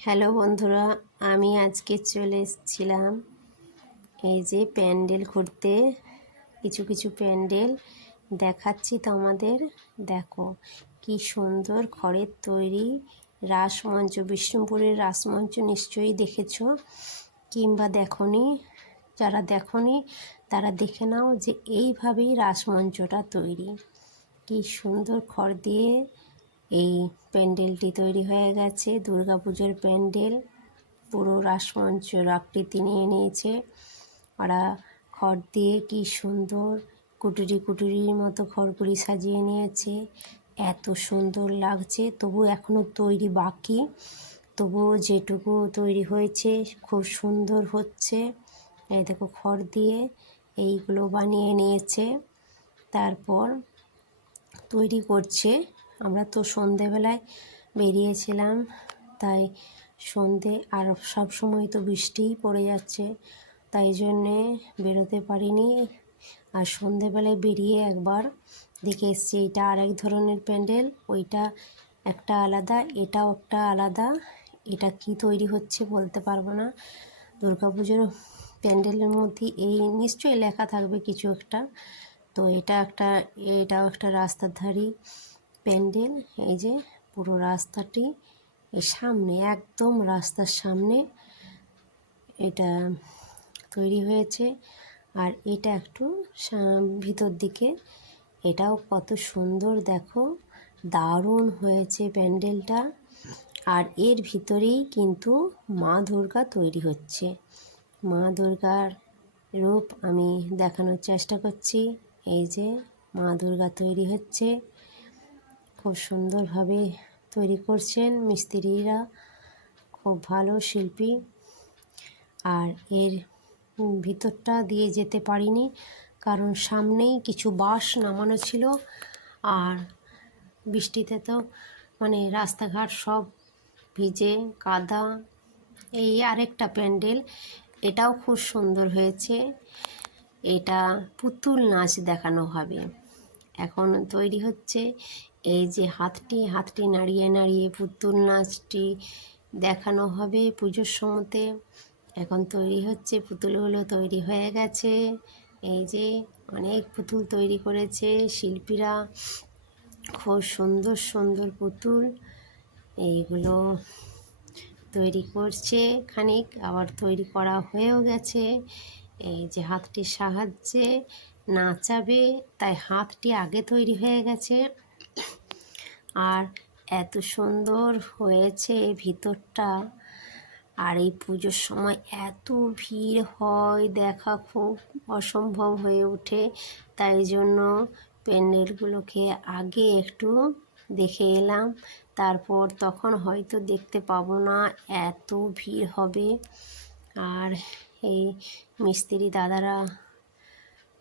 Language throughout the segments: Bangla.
হ্যালো বন্ধুরা, আমি আজকে চলে এসেছিলাম এই যে প্যান্ডেল করতে কিছু কিছু প্যান্ডেল দেখাচ্ছি তোমাদের। দেখো কি সুন্দর খড়ের তৈরি রাসমঞ্চ, বিষ্ণুপুরের রাসমঞ্চ নিশ্চয়ই দেখেছ। কিংবা দেখনি, যারা দেখনি, তারা দেখে নাও যে এইভাবেই রাসমঞ্চটা তৈরি। কি সুন্দর খড় দিয়ে এই প্যান্ডেলটি তৈরি হয়ে গেছে। দুর্গাপুজোর প্যান্ডেল পুরো রাসমঞ্চ আকৃতি নিয়ে নিয়েছে। ওরা খড় দিয়ে কি সুন্দর কুটুরি কুটুরির মতো খড়গুলি সাজিয়ে নিয়েছে। এত সুন্দর লাগছে, তবু এখনও তৈরি বাকি। তবুও যেটুকু তৈরি হয়েছে খুব সুন্দর হচ্ছে। এই দেখো খড় দিয়ে এইগুলো বানিয়ে নিয়েছে। তারপর তৈরি করছে আমরা তো সন্ধেবেলায় বেরিয়েছিলাম, তাই সন্ধে আর সব সময় তো বৃষ্টিই পড়ে যাচ্ছে, তাই জন্যে বেরোতে পারিনি। আর সন্ধেবেলায় বেরিয়ে একবার দেখে এসছি এটা আরেক ধরনের প্যান্ডেল, ওইটা একটা আলাদা, এটাও একটা আলাদা, এটা কি তৈরি হচ্ছে বলতে পারব না। দুর্গাপুজোর প্যান্ডেলের মধ্যে এই নিশ্চয়ই লেখা থাকবে কিছু একটা, তো এটা একটা, এটাও একটা রাস্তার ধারি প্যান্ডেল, এই যে পুরো রাস্তাটি, এর সামনে, একদম রাস্তার সামনে এটা তৈরি হয়েছে। আর এটা একটু ভিতর দিকে, এটাও কত সুন্দর, দেখো, দারুণ হয়েছে প্যান্ডেলটা। আর এর ভিতরেই কিন্তু মা দুর্গা তৈরি হচ্ছে। মা দুর্গার রূপ আমি দেখানোর চেষ্টা করছি। এই যে মা দুর্গা তৈরি হচ্ছে। খুব সুন্দরভাবে তৈরি করছেন মিস্ত্রিরা। খুব ভালো শিল্পী। আর এর ভিতরটা দিয়ে যেতে পারিনি, কারণ সামনেই কিছু বাঁশ নামানো ছিল। আর বৃষ্টিতে তো মানে রাস্তাঘাট সব ভিজে, কাদা। এই আরেকটা প্যান্ডেল, এটাও খুব সুন্দর হয়েছে। এটা পুতুল নাচ দেখানো হবে। এখন তৈরি হচ্ছে এই যে হাতটি হাতটি নাড়িয়ে নাড়িয়ে পুতুল নাচটি দেখানো হবে পুজোর সময়তে। এখন তৈরি হচ্ছে, পুতুলগুলো তৈরি হয়ে গেছে। এই যে অনেক পুতুল তৈরি করেছে শিল্পীরা। খুব সুন্দর সুন্দর পুতুল। এইগুলো তৈরি করছে খানিক, আবার তৈরি করা হয়েও গেছে। এই যে হাতটির সাহায্যে নাচাবে, তাই হাতটি আগে তৈরি হয়ে গেছে। আর এত সুন্দর হয়েছে ভিতরটা। আর এই পুজোর সময় এত ভিড় হয়, দেখা খুব অসম্ভব হয়ে ওঠে। তাই জন্য প্যান্ডেলগুলোকে আগে একটু দেখে এলাম। তারপর তখন হয়তো দেখতে পাবো না এত ভিড় হবে। আর এই মিস্ত্রি দাদারা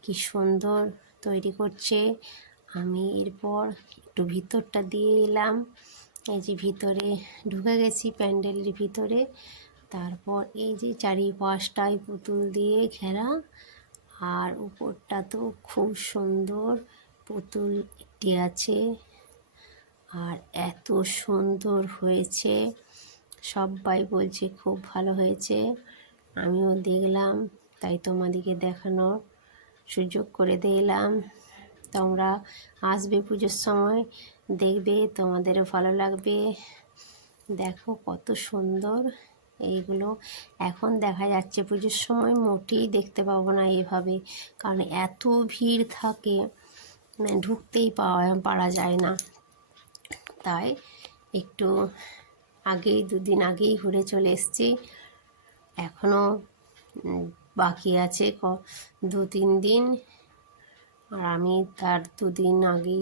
কি সুন্দর তৈরি করছে। আমি এরপর একটু ভিতরটা দিয়ে এলাম। এই যে ভিতরে ঢুকে গেছি প্যান্ডেলের ভিতরে। তারপর এই যে চারিপাশটায় পুতুল দিয়ে ঘেরা। আর উপরটা তো খুব সুন্দর পুতুল একটি আছে। আর এত সুন্দর হয়েছে। সবাই বলছে খুব ভালো হয়েছে। আমিও দেখলাম, তাই তোমাদেরকে দেখানোর সুযোগ করে দিলাম। তোমরা আসবে পুজোর সময়, দেখবে তোমাদেরও ভালো লাগবে। দেখো কত সুন্দর এইগুলো। এখন দেখা যাচ্ছে পুজোর সময় মোটেই দেখতে পাবো না এভাবে, কারণ এত ভিড় থাকে মানে ঢুকতেই পাওয়া, পারা যায় না। তাই একটু আগেই, দুদিন আগেই ঘুরে চলে এসছি। এখনও বাকি আছে দু, তিন দিন। আর আমি তার দুদিন আগেই